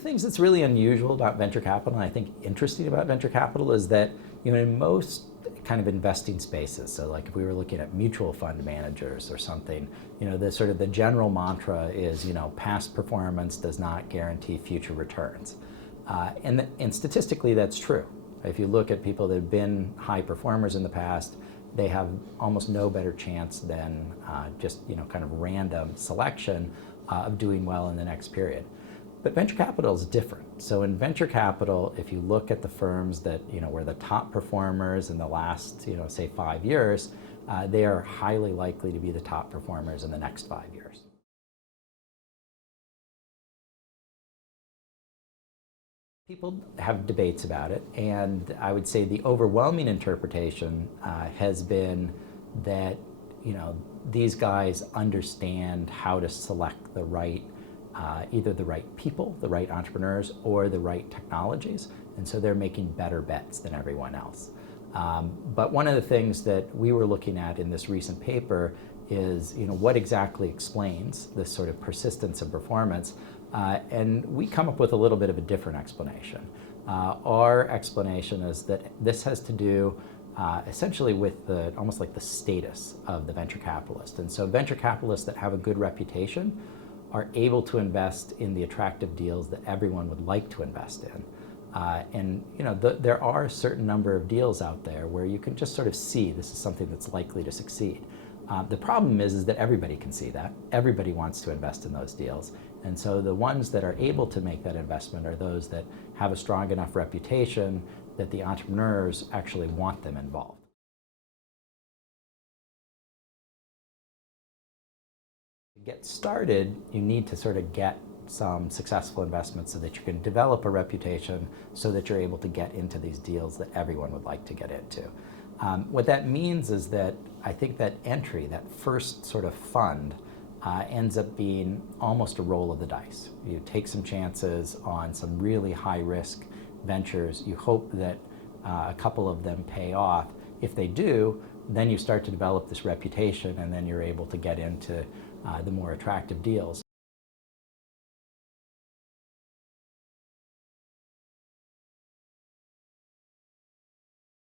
the things that's really unusual about venture capital, and I think interesting about venture capital, is that in most kind of investing spaces, so like if we were looking at mutual fund managers or something, the sort of the general mantra is, past performance does not guarantee future returns. And statistically, that's true. If you look at people that have been high performers in the past, they have almost no better chance than just kind of random selection of doing well in the next period. But venture capital is different. So in venture capital, if you look at the firms that were the top performers in the last say 5 years, they are highly likely to be the top performers in the next 5 years. People have debates about it, and I would say the overwhelming interpretation has been that these guys understand how to select the right, either the right people, the right entrepreneurs, or the right technologies, and so they're making better bets than everyone else. But one of the things that we were looking at in this recent paper is what exactly explains this sort of persistence of performance. And we come up with a little bit of a different explanation. Our explanation is that this has to do essentially with almost like the status of the venture capitalist. And so venture capitalists that have a good reputation are able to invest in the attractive deals that everyone would like to invest in. And there are a certain number of deals out there where you can just sort of see this is something that's likely to succeed. The problem is that everybody can see that. Everybody wants to invest in those deals. And so the ones that are able to make that investment are those that have a strong enough reputation that the entrepreneurs actually want them involved. To get started, you need to sort of get some successful investments so that you can develop a reputation so that you're able to get into these deals that everyone would like to get into. What that means is that I think that entry, that first sort of fund, ends up being almost a roll of the dice. You take some chances on some really high-risk ventures. You hope that a couple of them pay off. If they do, then you start to develop this reputation, and then you're able to get into the more attractive deals.